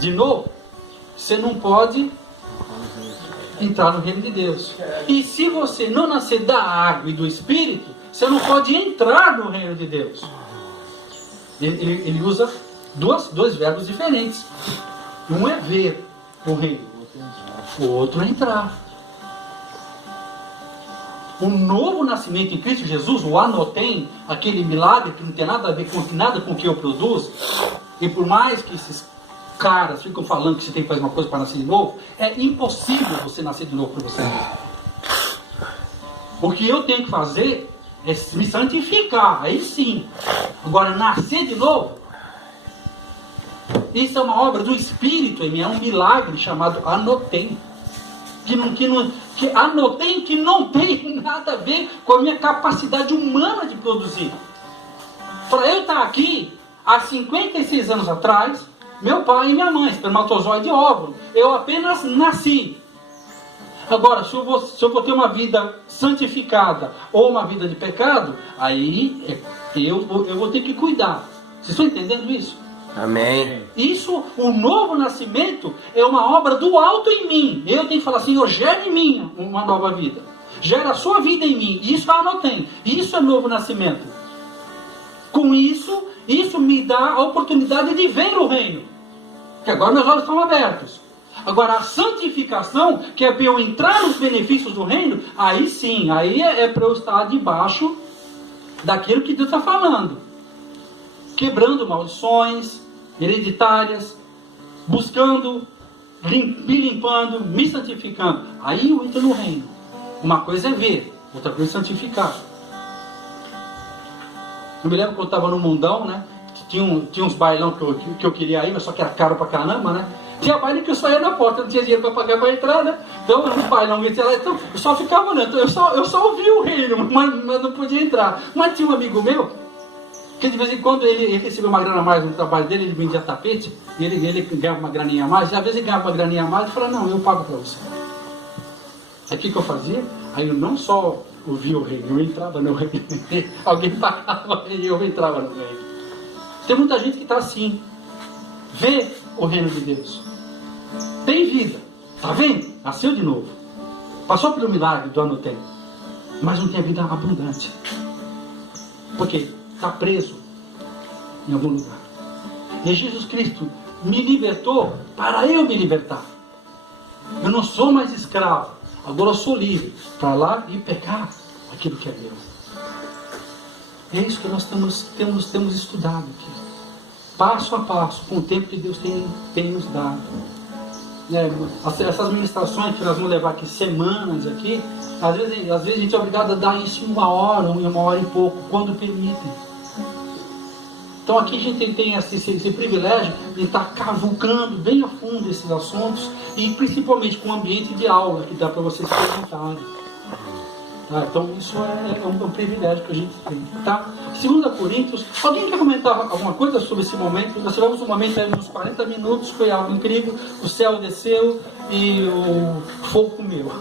de novo, você não pode entrar no reino de Deus. E se você não nascer da água e do Espírito, você não pode entrar no reino de Deus. Ele usa dois verbos diferentes. Um é ver o reino, o outro é entrar. O novo nascimento em Cristo Jesus, o anotem, aquele milagre que não tem nada a ver com nada com o que eu produzo, e por mais que esses caras ficam falando que você tem que fazer uma coisa para nascer de novo, é impossível você nascer de novo para você mesmo. O que eu tenho que fazer é me santificar, aí sim. Agora, nascer de novo, isso é uma obra do Espírito em mim, é um milagre chamado anotem. Anotem que não tem nada a ver com a minha capacidade humana de produzir. Para eu estar aqui, há 56 anos atrás, meu pai e minha mãe, espermatozoide e óvulo, eu apenas nasci. Agora, se eu vou ter uma vida santificada ou uma vida de pecado, aí eu vou ter que cuidar. Vocês estão entendendo isso? Amém. Isso, o novo nascimento é uma obra do alto em mim. Eu tenho que falar assim, gera em mim uma nova vida. Gera a sua vida em mim. Isso eu não tenho. Isso é novo nascimento. Com isso me dá a oportunidade de ver o reino. Que agora meus olhos estão abertos. Agora a santificação, que é para eu entrar nos benefícios do reino, aí sim, aí é para eu estar debaixo daquilo que Deus está falando. Quebrando maldições hereditárias, buscando, me limpando, me santificando. Aí eu entro no reino. Uma coisa é ver, outra coisa é santificar. Eu me lembro quando eu estava no mundão, né? Tinha uns bailão que eu queria ir, mas só que era caro pra caramba, né? Tinha baile que eu só ia na porta, não tinha dinheiro para pagar para entrar, né? Então, no bailão, então, eu só ficava olhando, eu só ouvia o reino, mas não podia entrar. Mas tinha um amigo meu, que de vez em quando ele recebeu uma grana a mais no trabalho dele, ele vendia tapete, e ele ganhava uma graninha a mais, e às vezes ele ganhava uma graninha a mais, e falava, não, eu pago para você. Aí o que eu fazia? Aí eu não só ouvia o reino, eu entrava no reino. Alguém pagava e eu entrava no reino. Tem muita gente que está assim, vê o reino de Deus, tem vida, está vendo? Nasceu de novo, passou pelo milagre do anotem, mas não tem a vida abundante. Por quê? Está preso em algum lugar. E Jesus Cristo me libertou para eu me libertar. Eu não sou mais escravo, agora eu sou livre para lá e pegar aquilo que é meu. É isso que nós temos estudado aqui, passo a passo, com o tempo que Deus tem nos dado. Essas ministrações que nós vamos levar aqui semanas aqui, às vezes a gente é obrigado a dar isso em 1 hora, ou em 1 hora e pouco, quando permitem. Então aqui a gente tem esse privilégio de estar cavucando bem a fundo esses assuntos, e principalmente com o ambiente de aula que dá para vocês perguntarem. Então isso é um privilégio que a gente tem. Tá? 2 Coríntios, alguém quer comentar alguma coisa sobre esse momento? Nós tivemos um momento aí uns 40 minutos, foi algo incrível, o céu desceu e o fogo comeu.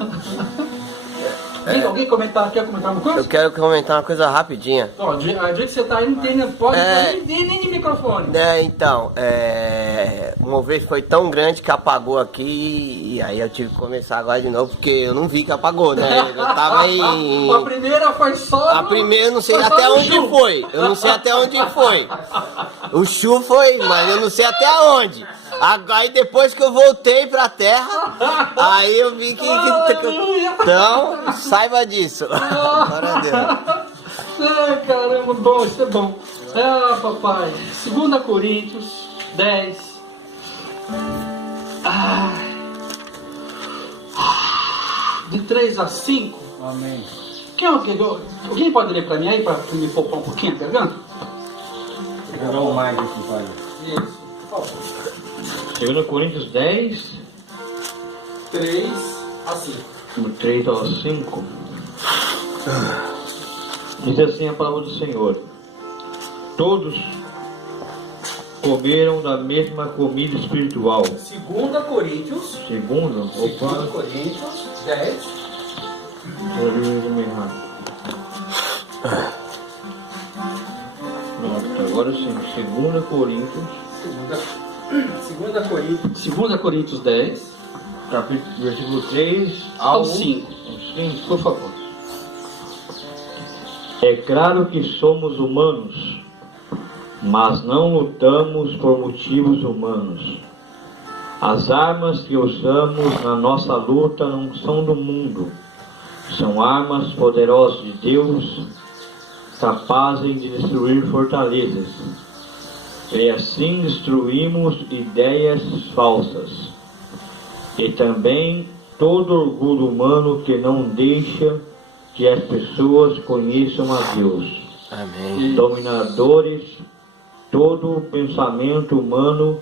Alguém quer comentar alguma coisa? Eu quero comentar uma coisa rapidinha. Ó, do jeito que você está aí, não tem, pode nem de microfone. Então, uma vez foi tão grande que apagou aqui, e aí eu tive que começar agora de novo, porque eu não vi que apagou, né? Eu tava em... A primeira foi só... A primeira eu não sei até onde foi. Eu não sei até onde foi. O chu foi, mas eu não sei até onde. Aí depois que eu voltei pra terra, aí eu vi que... Então, saiba disso. Glória a Deus. Caramba, bom, isso é bom. Papai. 2 Coríntios 10. De 3 a 5. Amém. Alguém pode ler para mim aí, para me poupar um pouquinho a pergunta? Pegarão mais aqui, pai. Isso, por favor. 2 Coríntios 10, 3 a 5. do 3 ao 5. Diz assim a palavra do Senhor: todos comeram da mesma comida espiritual. 2 Coríntios. Segundo, 2 Coríntios 10. Agora sim, 2 Coríntios 2 Coríntios 10, Versículo 3 ao 5. Por favor. É claro que somos humanos, mas não lutamos por motivos humanos. As armas que usamos na nossa luta não são do mundo. São armas poderosas de Deus, capazes de destruir fortalezas. E assim destruímos ideias falsas. E também todo orgulho humano que não deixa que as pessoas conheçam a Deus. Amém. Dominadores todo pensamento humano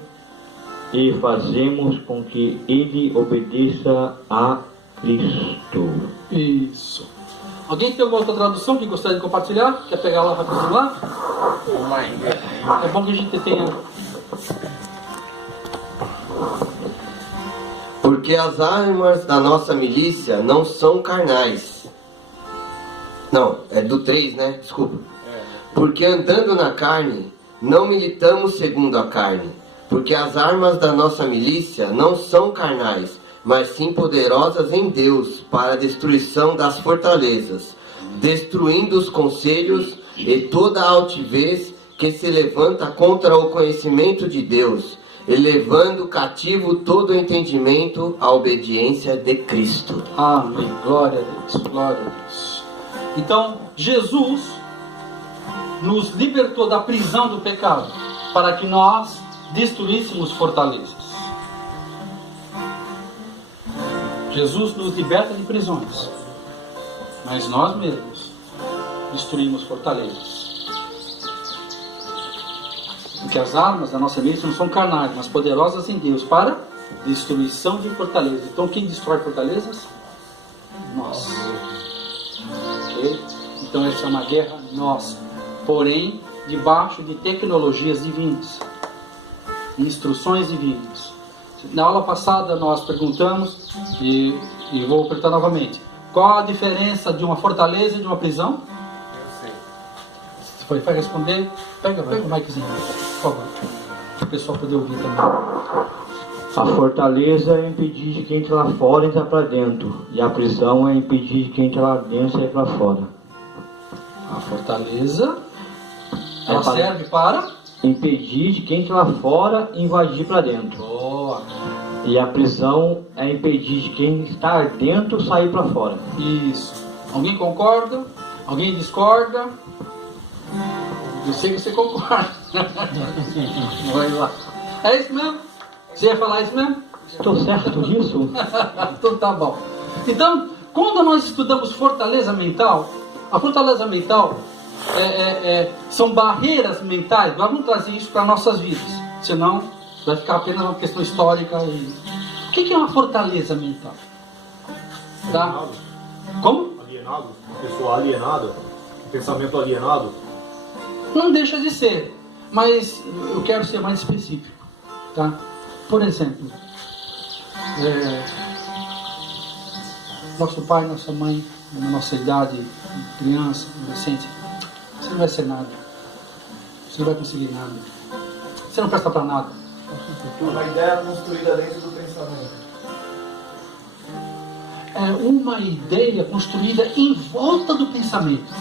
e fazemos com que ele obedeça a Cristo. Isso. Alguém tem alguma outra tradução que gostaria de compartilhar? Quer pegar lá rapidinho lá? É bom que a gente tenha. Porque as armas da nossa milícia não são carnais. Não, é do 3, né? Desculpa. Porque andando na carne, não militamos segundo a carne. Porque as armas da nossa milícia não são carnais, mas sim poderosas em Deus para a destruição das fortalezas, destruindo os conselhos e toda a altivez que se levanta contra o conhecimento de Deus, e levando cativo todo o entendimento à obediência de Cristo. Amém. Glória a Deus. Glória a Deus. Então, Jesus nos libertou da prisão do pecado para que nós destruíssemos fortalezas. Jesus nos liberta de prisões, mas nós mesmos destruímos fortalezas. Porque as armas da nossa milícia não são carnais, mas poderosas em Deus para destruição de fortalezas. Então quem destrói fortalezas? Nós. Ok? Então essa é uma guerra nossa, porém debaixo de tecnologias divinas, instruções divinas. Na aula passada nós perguntamos, e vou perguntar novamente, qual a diferença de uma fortaleza e de uma prisão? Se vai responder, pega o miczinho, por favor, para o pessoal poder ouvir também. A fortaleza é impedir de quem entra lá fora entrar para dentro, e a prisão é impedir de quem entra lá dentro sair para fora. A fortaleza, ela serve para impedir de quem entra lá fora invadir para dentro. Boa. E a prisão é impedir de quem está dentro sair para fora. Isso. Alguém concorda? Alguém discorda? Eu sei que você concorda. Vai lá. É isso mesmo? Você ia falar isso mesmo? Estou certo disso? Então tá bom. Então, quando nós estudamos fortaleza mental, a fortaleza mental são barreiras mentais. Nós vamos trazer isso para nossas vidas, senão vai ficar apenas uma questão histórica. O que é uma fortaleza mental? Tá? Como? Alienado, pessoa alienada, pensamento alienado. Não deixa de ser, mas eu quero ser mais específico, tá? Por exemplo, nosso pai, nossa mãe, na nossa idade, criança, adolescente, você não vai ser nada, você não vai conseguir nada, você não presta para nada. Uma ideia construída dentro do pensamento. É uma ideia construída em volta do pensamento,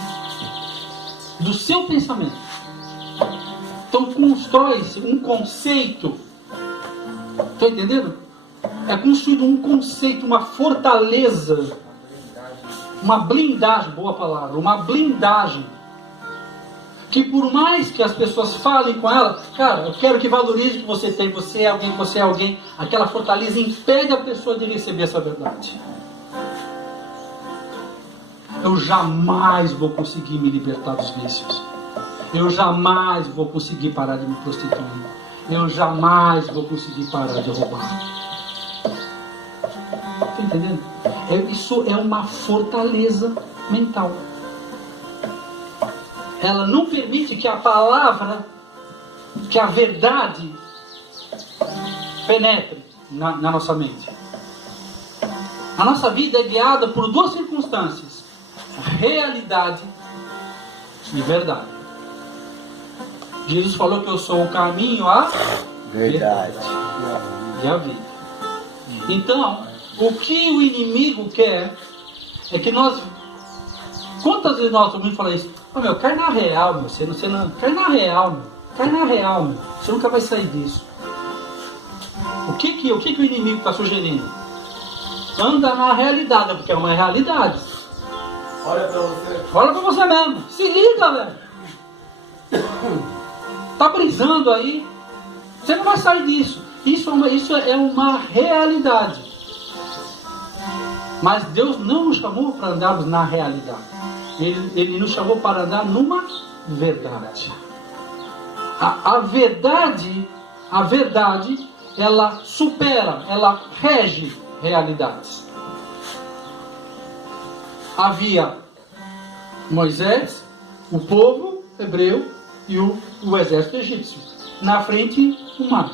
do seu pensamento. Então constrói-se um conceito. Está entendendo? É construído um conceito, uma fortaleza, uma blindagem, boa palavra, uma blindagem, que por mais que as pessoas falem com ela, cara, eu quero que valorize o que você tem, você é alguém, aquela fortaleza impede a pessoa de receber essa verdade. Eu jamais vou conseguir me libertar dos vícios. Eu jamais vou conseguir parar de me prostituir. Eu jamais vou conseguir parar de roubar. Está entendendo? Isso é uma fortaleza mental. Ela não permite que a palavra, que a verdade penetre na nossa mente. A nossa vida é guiada por duas circunstâncias: realidade e verdade. Jesus falou que eu sou o caminho, a Verdade. De a vida. Então, o que o inimigo quer é que nós... Quantas vezes nós ouvimos falar isso? Oh, meu, cai na real, meu. Você não, cai na real, meu. Cai na real, meu. Você nunca vai sair disso. O que o inimigo está sugerindo? Anda na realidade, porque é uma realidade. Olha pra você. Olha pra você mesmo. Se liga, velho. Tá brisando aí. Você não vai sair disso. Isso é uma realidade. Mas Deus não nos chamou para andarmos na realidade. Ele nos chamou para andar numa verdade. A verdade, ela supera, ela rege realidades. Havia Moisés, o povo hebreu e o exército egípcio. Na frente, o mar.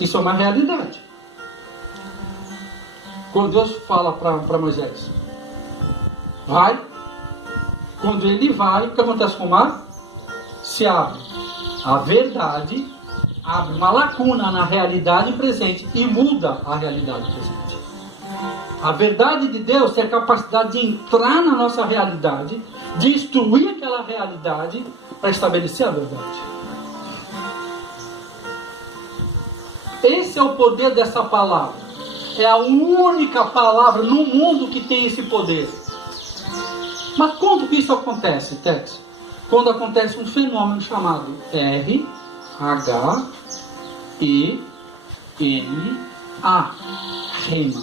Isso é uma realidade. Quando Deus fala para Moisés, vai. Quando ele vai, o que acontece com o mar? Se abre. A verdade abre uma lacuna na realidade presente e muda a realidade presente. A verdade de Deus tem a capacidade de entrar na nossa realidade, destruir aquela realidade para estabelecer a verdade. Esse é o poder dessa palavra. É a única palavra no mundo que tem esse poder. Mas quando que isso acontece, Tex? Quando acontece um fenômeno chamado R-H-E-M-A, rema.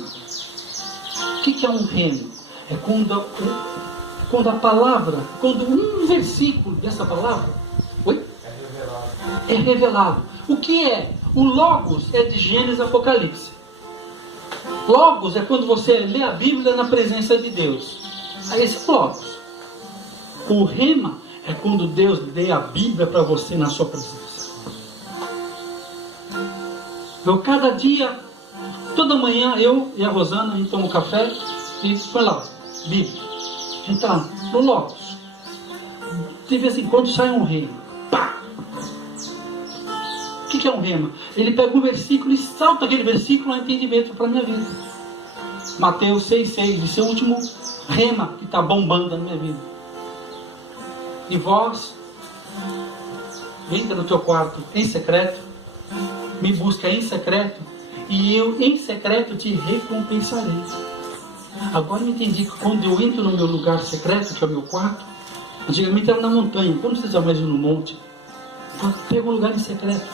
O que é um rema? É quando a palavra, quando um versículo dessa palavra é revelado. O que é? O Logos é de Gênesis e Apocalipse. Logos é quando você lê a Bíblia na presença de Deus. Aí esse é o Logos. O rema é quando Deus lê a Bíblia para você na sua presença. Eu cada dia, toda manhã, eu e a Rosana, a gente toma um café e põe lá, Bíblia. A gente está no Logos. De vez em quando sai um rema. Pá! O que é um rema? Ele pega um versículo e salta aquele versículo ao entendimento para a minha vida. Mateus 6,6, esse é o último rema que está bombando na minha vida. E vós, entra no teu quarto em secreto, me busca em secreto, e eu em secreto te recompensarei. Agora eu entendi que quando eu entro no meu lugar secreto, que é o meu quarto, antigamente era na montanha, eu não precisa mais ir no monte. Eu pego um lugar em secreto.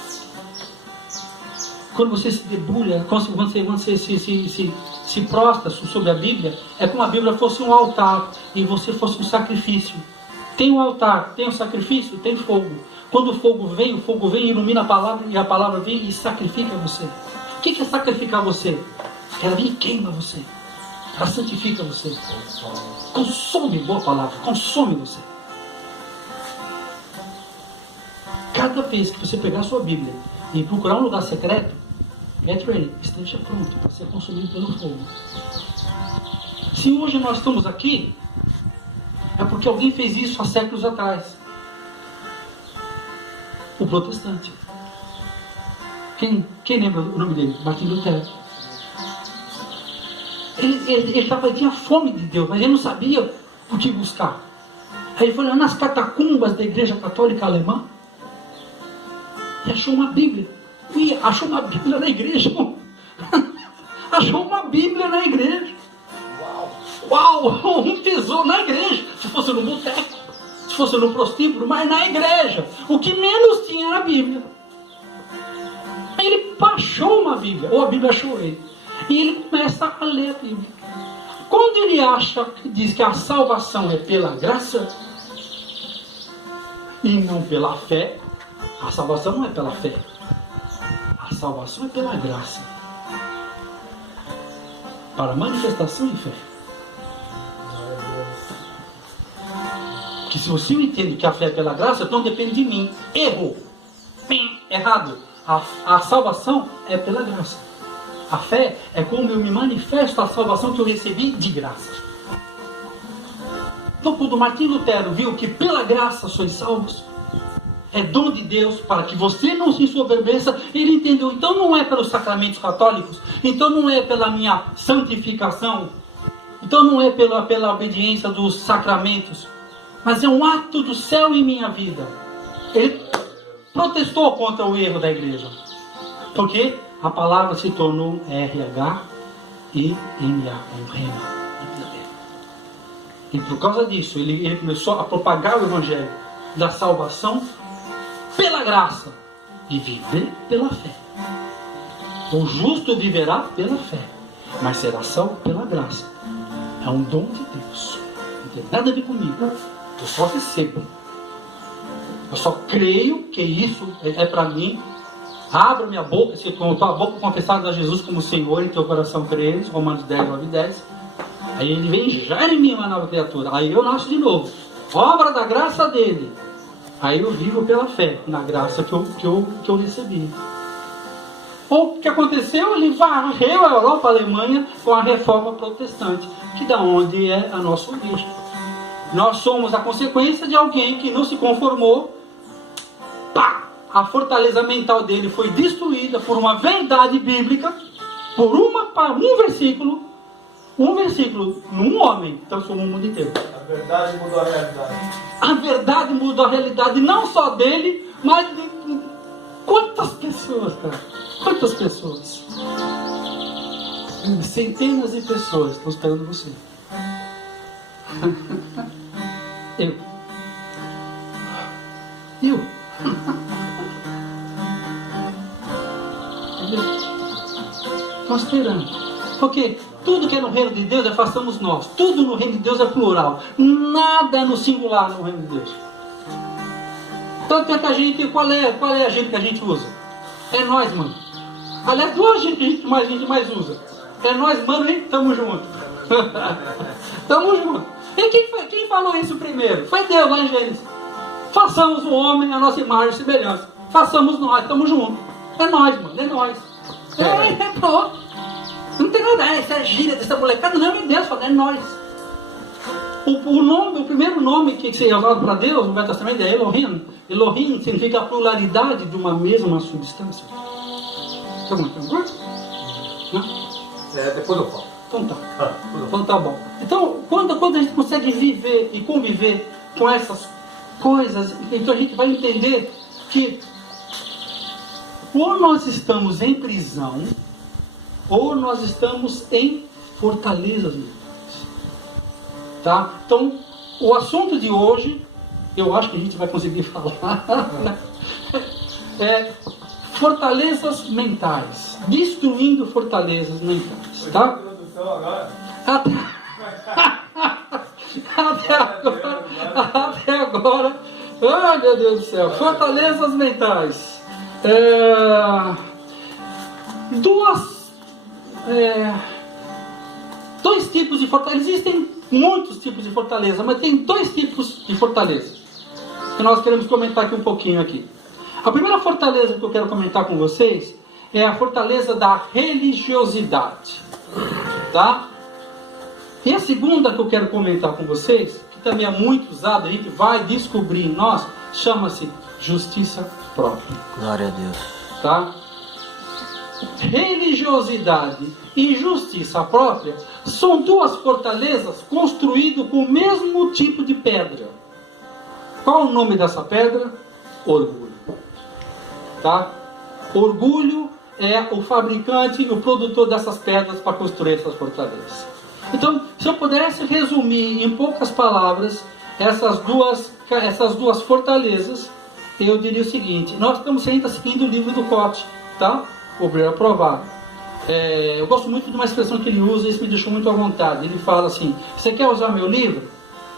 Quando você se debulha, quando você se prostra sobre a Bíblia, é como a Bíblia fosse um altar e você fosse um sacrifício. Tem um altar, tem um sacrifício, tem fogo. Quando o fogo vem e ilumina a palavra, e a palavra vem e sacrifica você. O que é sacrificar você? Ela vem e queima você. Ela santifica você. Consome, boa palavra, consome você. Cada vez que você pegar a sua Bíblia e procurar um lugar secreto, get ready, esteja pronto para ser consumido pelo fogo. Se hoje nós estamos aqui, é porque alguém fez isso há séculos atrás. O protestante. Quem lembra o nome dele? Martin Lutero. Ele tinha fome de Deus, mas ele não sabia o que buscar. Aí ele foi lá nas catacumbas da Igreja Católica Alemã e achou uma Bíblia. Achou uma Bíblia na igreja. Achou uma Bíblia na igreja. Uau! Um tesouro na igreja. Se fosse no boteco, se fosse no prostíbulo, mas na igreja. O que menos tinha era a Bíblia. Aí ele achou uma Bíblia, ou a Bíblia achou ele. E ele começa a ler a Bíblia. Quando ele diz que a salvação é pela graça e não pela fé, a salvação não é pela fé. A salvação é pela graça. Para manifestação de fé. Que se você entende que a fé é pela graça, então depende de mim. Errou. Errado. A salvação é pela graça. A fé é como eu me manifesto a salvação que eu recebi de graça. Então quando Martim Lutero viu que pela graça sois salvos, é dom de Deus para que você não se ensoberbeça. Ele entendeu. Então não é pelos sacramentos católicos, então não é pela minha santificação, então não é pela obediência dos sacramentos, mas é um ato do céu em minha vida. Ele protestou contra o erro da igreja, porque a palavra se tornou RH e NA, um rema. E por causa disso, ele começou a propagar o evangelho da salvação pela graça e viver pela fé. O justo viverá pela fé, mas será salvo pela graça. É um dom de Deus. Não tem nada a ver comigo. Eu só recebo. Eu só creio que isso é para mim. Abra minha boca, se com a tua boca confessar a Jesus como Senhor e teu coração creres, Romanos 10, 9 e 10. Aí ele vem e gera em mim uma nova criatura. Aí eu nasço de novo. Obra da graça dele. Aí eu vivo pela fé, na graça que eu recebi. O que aconteceu? Ele varreu a Europa, a Alemanha, com a reforma protestante, que da onde é a nossa origem. Nós somos a consequência de alguém que não se conformou. Pá! A fortaleza mental dele foi destruída por uma verdade bíblica, por um versículo, num homem, transformou o mundo inteiro. A verdade mudou a realidade. A verdade mudou a realidade, não só dele, mas de quantas pessoas, cara? Quantas pessoas? Centenas de pessoas estão esperando você. Eu. Estão esperando. Porque tudo que é no reino de Deus é façamos nós. Tudo no reino de Deus é plural. Nada no singular no reino de Deus. Tanto é que a gente, qual é a gente que a gente usa? É nós, mano. Aliás, duas gente que a gente mais usa. É nós, mano, e tamo junto. Tamo junto. E quem falou isso primeiro? Foi Deus lá em Gênesis. Façamos o homem a nossa imagem e semelhança. Façamos nós, tamo junto. É nós, mano, é nós. É pronto. Não tem nada, essa é gíria dessa molecada, não é Deus, é nós. O primeiro nome que é usado para Deus no Velho Testamento é Elohim. Elohim significa a pluralidade de uma mesma substância. Depois eu falo. Então tá. Então tá bom. Então, quando a gente consegue viver e conviver com essas coisas, então a gente vai entender que ou nós estamos em prisão, ou nós estamos em fortalezas. Tá? Então, o assunto de hoje, eu acho que a gente vai conseguir falar, é fortalezas mentais. Destruindo fortalezas mentais. Tá? Até agora, ai meu Deus do céu, fortalezas mentais. Dois tipos de fortaleza. Existem muitos tipos de fortaleza, mas tem dois tipos de fortaleza que nós queremos comentar aqui um pouquinho aqui. A primeira fortaleza que eu quero comentar com vocês é a fortaleza da religiosidade, tá? E a segunda que eu quero comentar com vocês, que também é muito usada, a gente vai descobrir em nós, chama-se justiça própria. Glória a Deus. Tá? Religiosidade e justiça própria são duas fortalezas construídas com o mesmo tipo de pedra. Qual o nome dessa pedra? Orgulho. Tá? Orgulho é o fabricante e o produtor dessas pedras para construir essas fortalezas. Então, se eu pudesse resumir em poucas palavras essas duas fortalezas, eu diria o seguinte: nós estamos ainda seguindo o livro do Cote, tá? Obreiro aprovado. Eu gosto muito de uma expressão que ele usa, e isso me deixou muito à vontade. Ele fala assim: você quer usar meu livro?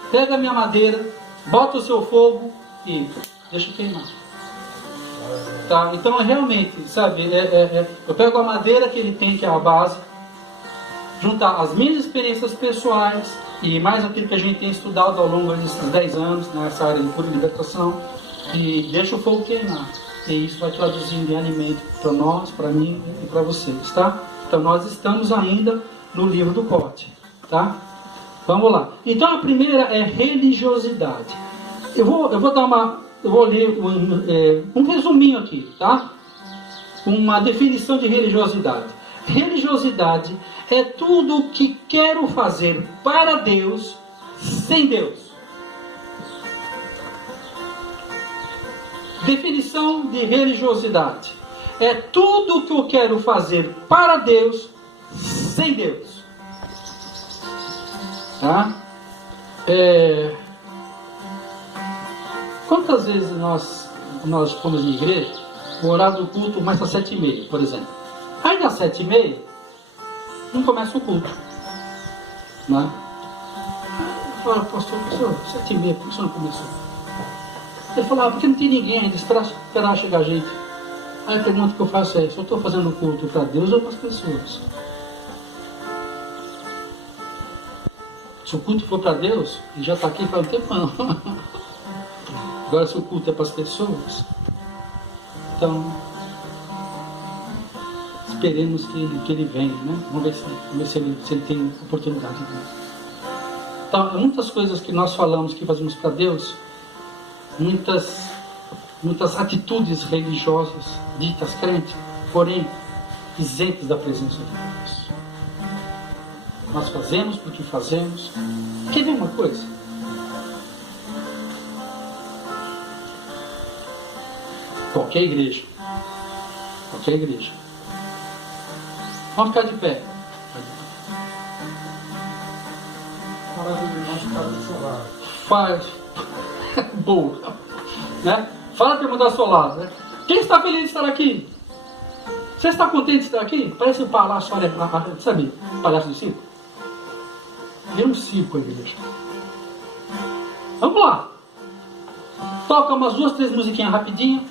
Pega a minha madeira, bota o seu fogo e deixa queimar. Tá? Então, realmente, sabe, eu pego a madeira que ele tem, que é a base, juntar as minhas experiências pessoais e mais aquilo que a gente tem estudado ao longo desses 10 anos nessa área de pura libertação, e deixa o fogo queimar. E isso vai traduzindo em alimento para nós, para mim e para vocês, tá? Então nós estamos ainda no livro do Cote, tá? Vamos lá. Então a primeira é religiosidade. Eu vou dar eu vou ler um resuminho aqui, tá? Uma definição de religiosidade. Religiosidade é tudo o que quero fazer para Deus, sem Deus. Definição de religiosidade é tudo o que eu quero fazer para Deus, sem Deus. Tá? Quantas vezes nós fomos na igreja, o horário do culto começa às 7h30, por exemplo. Aí das 7h30, não começa o culto. Né? Eu falo, pastor, 7h30, por que você não começou? Ele falou, porque não tem ninguém ainda, esperar chegar a gente. Aí a pergunta que eu faço é, se eu estou fazendo o culto para Deus ou para as pessoas? Se o culto for para Deus, ele já está aqui faz um tempão. Agora se o culto é para as pessoas, então esperemos que ele venha, né? Vamos ver se ele tem oportunidade. Então, muitas coisas que nós falamos que fazemos para Deus, muitas atitudes religiosas ditas crentes, porém isentas da presença de Deus. Nós fazemos porque fazemos. Quer ver uma coisa? Qualquer igreja. Vamos ficar de pé. Faz. Boa. Né? Fala para mudar seu lado. Né? Quem está feliz de estar aqui? Você está contente de estar aqui? Parece um palhaço, sabe? Palhaço de circo. Vira um circo a igreja. Vamos lá. Toca umas 2, 3 musiquinhas rapidinho.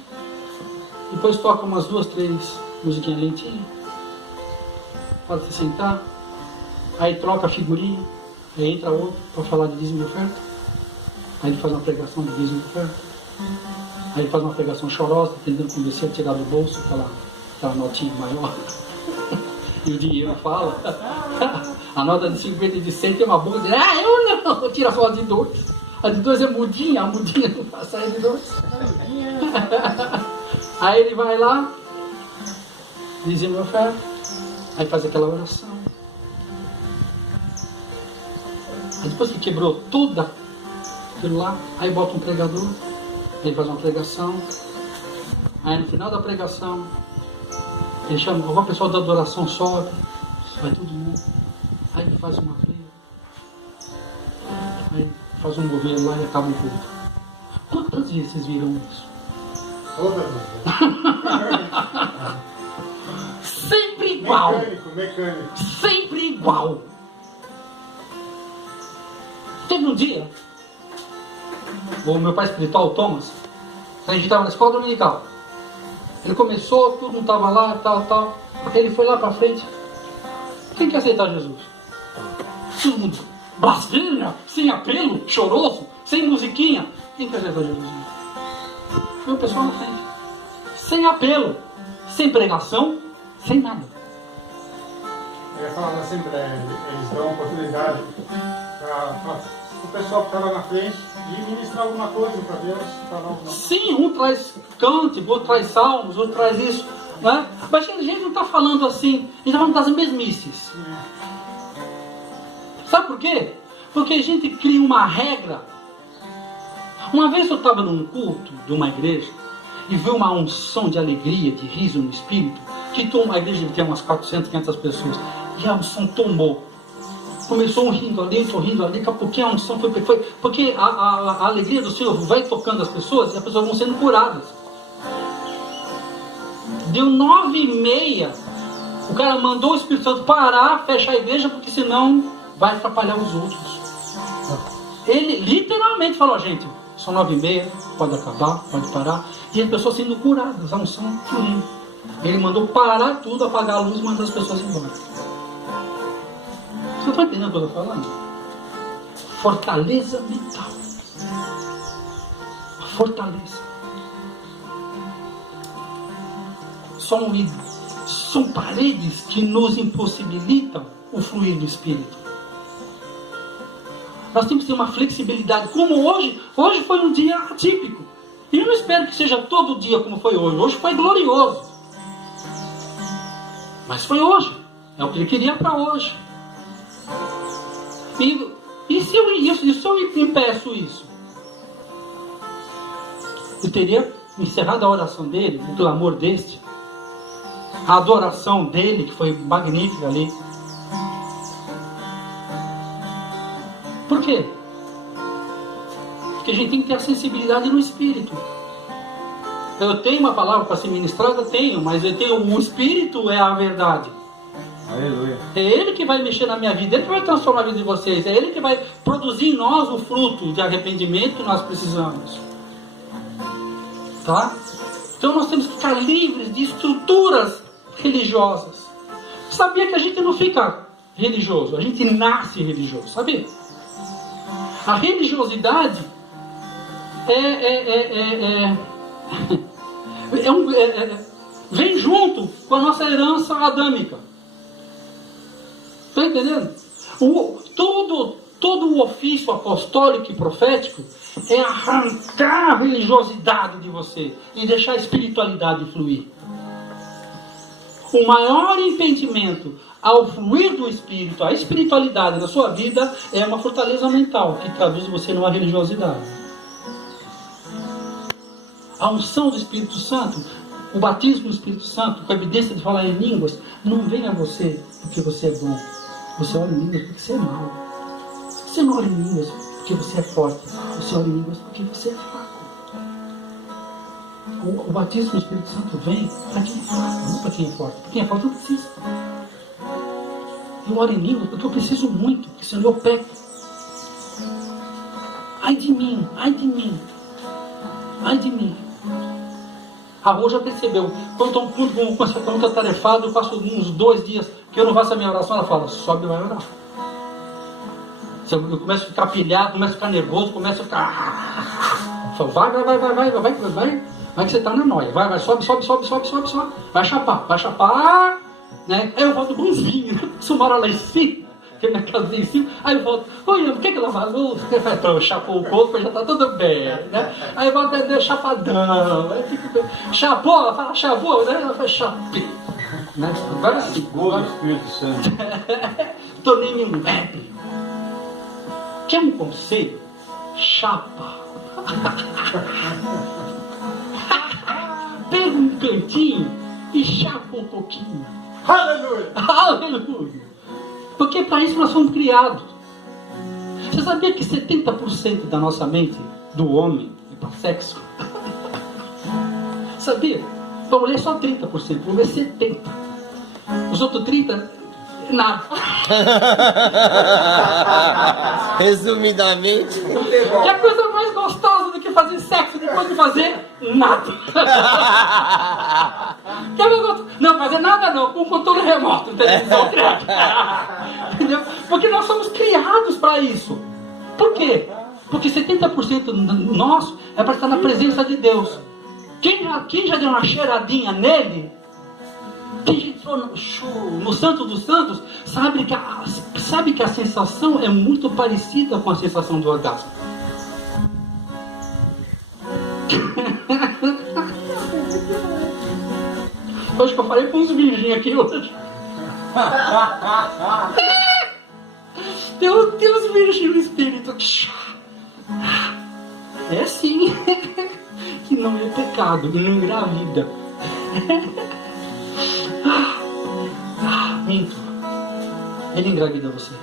Depois toca umas 2, 3 musiquinhas lentinhas. Pode se sentar. Aí troca a figurinha. Aí entra outro para falar de dízimo e oferta. Aí ele faz uma pregação de dízimo e oferta. Aí ele faz uma pregação chorosa, tentando convencer a tirar do bolso aquela notinha maior. E o dinheiro fala. A nota de 50 e de 100 tem uma boca de eu não, tira só a de 2. A de 2 é mudinha, a mudinha não vai sair de 2. Aí ele vai lá, dízimo e oferta. Aí faz aquela oração. Aí depois que quebrou tudo aquilo lá, aí bota um pregador, aí faz uma pregação. Aí no final da pregação, ele chama, o pessoal da adoração sobe, vai todo mundo. Aí ele faz uma fila. Aí faz um governo lá e acaba o culto. Quantas vezes vocês viram isso? Sempre igual. Mecânico. Sempre igual. Teve um dia, o meu pai espiritual, o Thomas, a gente estava na escola dominical. Ele começou, todo mundo estava lá, tal. Ele foi lá para frente. Quem quer aceitar Jesus? Todo mundo blasfêmia, sem apelo, choroso, sem musiquinha. Quem quer aceitar Jesus? Foi o pessoal na frente. Sem apelo, sem pregação, sem nada. Eu ia falar na Assembleia, eles dão oportunidade para o pessoal que está lá na frente de ministrar alguma coisa para Deus. Sim, um traz cântico, outro traz salmos, outro traz isso. Né? Mas a gente não está falando assim, a gente está falando das mesmices. Sabe por quê? Porque a gente cria uma regra. Uma vez eu estava num culto de uma igreja e vi uma unção de alegria, de riso no espírito, que a igreja tinha umas 400, 500 pessoas, e a unção tomou. Começou um rindo ali, daqui a pouquinho a unção foi porque a alegria do Senhor vai tocando as pessoas e as pessoas vão sendo curadas. Deu 9h30, o cara mandou o Espírito Santo parar, fechar a igreja, porque senão vai atrapalhar os outros. Ele literalmente falou, gente, são 9h30, pode acabar, pode parar, e as pessoas sendo curadas, a unção fluindo. Ele mandou parar tudo, apagar a luz e mandar as pessoas embora. Você está entendendo o que eu estou falando? Fortaleza mental. A fortaleza. São paredes que nos impossibilitam o fluir do Espírito. Nós temos que ter uma flexibilidade. Como hoje foi um dia atípico. E eu não espero que seja todo dia como foi hoje. Hoje foi glorioso. Mas foi hoje. É o que ele queria para hoje. E se eu impeço isso? Eu teria encerrado a oração dele, o clamor deste, a adoração dele, que foi magnífica ali. Por quê? Porque a gente tem que ter a sensibilidade no espírito. Eu tenho uma palavra para ser ministrada? Tenho, mas eu tenho, o espírito é a verdade. Aleluia. É ele que vai mexer na minha vida, ele que vai transformar a vida de vocês, é ele que vai produzir em nós o fruto de arrependimento que nós precisamos. Tá? Então nós temos que ficar livres de estruturas religiosas. Sabia que a gente não fica religioso, a gente nasce religioso, sabia? A religiosidade vem junto com a nossa herança adâmica. Está entendendo? Todo o ofício apostólico e profético é arrancar a religiosidade de você e deixar a espiritualidade fluir. O maior impedimento ao fluir do Espírito, a espiritualidade na sua vida, é uma fortaleza mental que traduz você numa religiosidade. A unção do Espírito Santo, o batismo do Espírito Santo, com a evidência de falar em línguas, não vem a você porque você é bom. Você ora em línguas porque você é mau. Você não ora em línguas porque você é forte. Você ora em línguas porque você é fraco. O batismo do Espírito Santo vem para quem é fraco, não para quem é forte. Para quem é forte não precisa. Eu oro em línguas porque eu preciso muito, porque senão eu peco. Ai de mim, ai de mim, ai de mim. A Rô já percebeu. Quando eu estou muito atarefado, eu passo uns 2 dias que eu não faço a minha oração, ela fala, sobe e vai orar. Eu começo a ficar pilhado, começo a ficar nervoso, começo a ficar... Eu falo, vai que você está na noia. Vai, sobe. Vai chapar, né? Aí eu volto bonzinho, né? Se mora lá em cima, que minha casa é em cima, aí eu volto, oi, por que ela vai? Eu chapou o corpo, já está tudo bem, né? Aí eu volto, chapadão, aí fico bem. Chapou, fala chapou, né? Ela fala chapei, né? Agora assim. Gol do Espírito Santo. Tornei-me um web. Quer um conselho? Chapa. Pega um cantinho e chapa um pouquinho. Aleluia! Aleluia! Porque para isso nós fomos criados. Você sabia que 70% da nossa mente, do homem, é para sexo? Sabia? Para a mulher só 30%, para a mulher 70%. Os outros 30%, nada. Resumidamente. Que a coisa mais gostosa do que fazer sexo depois de fazer nada. Não, fazer nada não, com controle remoto, entendeu? Porque nós somos criados para isso. Por quê? Porque 70% nosso é para estar na presença de Deus. Quem já deu uma cheiradinha nele, quem entrou no Santo dos Santos, sabe que a sensação é muito parecida com a sensação do orgasmo. Hoje que eu falei com uns virgens aqui hoje. Tem uns virgens no espírito. É assim. Que não é pecado, e não engravida. Minto. Ele engravida você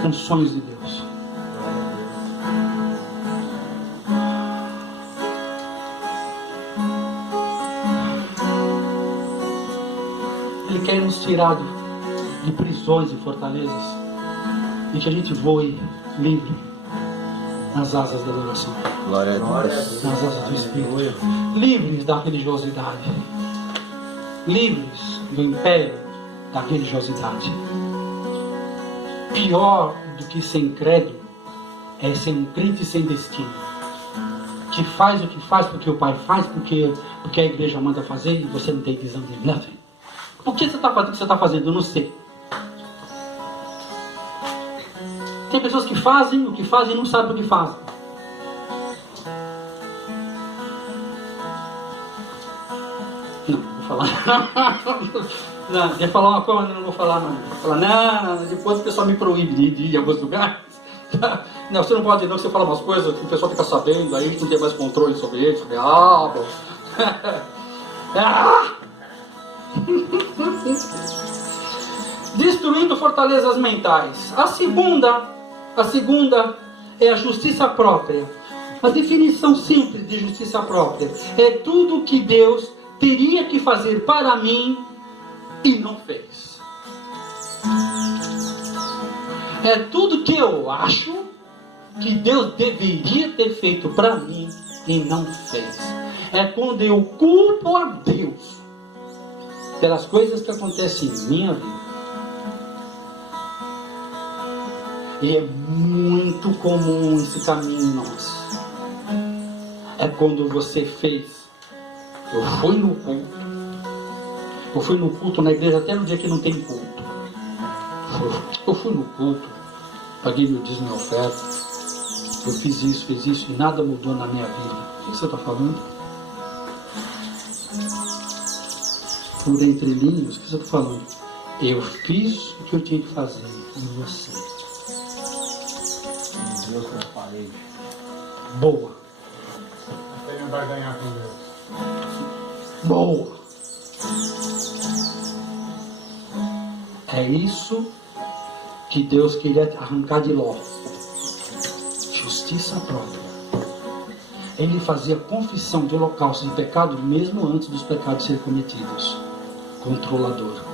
com sonhos de Deus. Ele quer nos tirar de prisões e fortalezas e que a gente voe livre nas asas da adoração. Glória a Deus. Nas asas do Espírito. Livres da religiosidade. Livres do império da religiosidade. Pior do que ser incrédulo é ser um crente sem destino, que faz o que faz porque o pai faz, porque a igreja manda fazer, e você não tem visão de nothing. Por que você está fazendo o que você está fazendo? Eu não sei. Tem pessoas que fazem o que fazem e não sabem o que fazem. falar. Não, quer falar uma coisa, não vou falar não. Falar, não, depois o pessoal me proíbe de ir em alguns lugares. Não, você não pode ir não, você fala umas coisas que o pessoal fica sabendo, aí a gente não tem mais controle sobre ele, sobre bom. Destruindo fortalezas mentais. A segunda é a justiça própria. A definição simples de justiça própria é tudo que Deus teria que fazer para mim e não fez. É tudo que eu acho que Deus deveria ter feito para mim e não fez. É quando eu culpo a Deus pelas coisas que acontecem em minha vida. E é muito comum esse caminho em nós. É quando você fez. Eu fui no culto na igreja até no dia que não tem culto. Eu fui no culto, paguei meu dízimo e oferta. Eu fiz isso e nada mudou na minha vida. O que você está falando? Por entre linhas, o que você está falando? Eu fiz o que eu tinha que fazer com você. Deus com as paredes. Boa. Você não vai ganhar com Deus. Boa. É isso que Deus queria arrancar de Ló. Justiça própria. Ele fazia confissão de holocausto de pecado mesmo antes dos pecados serem cometidos. Controlador.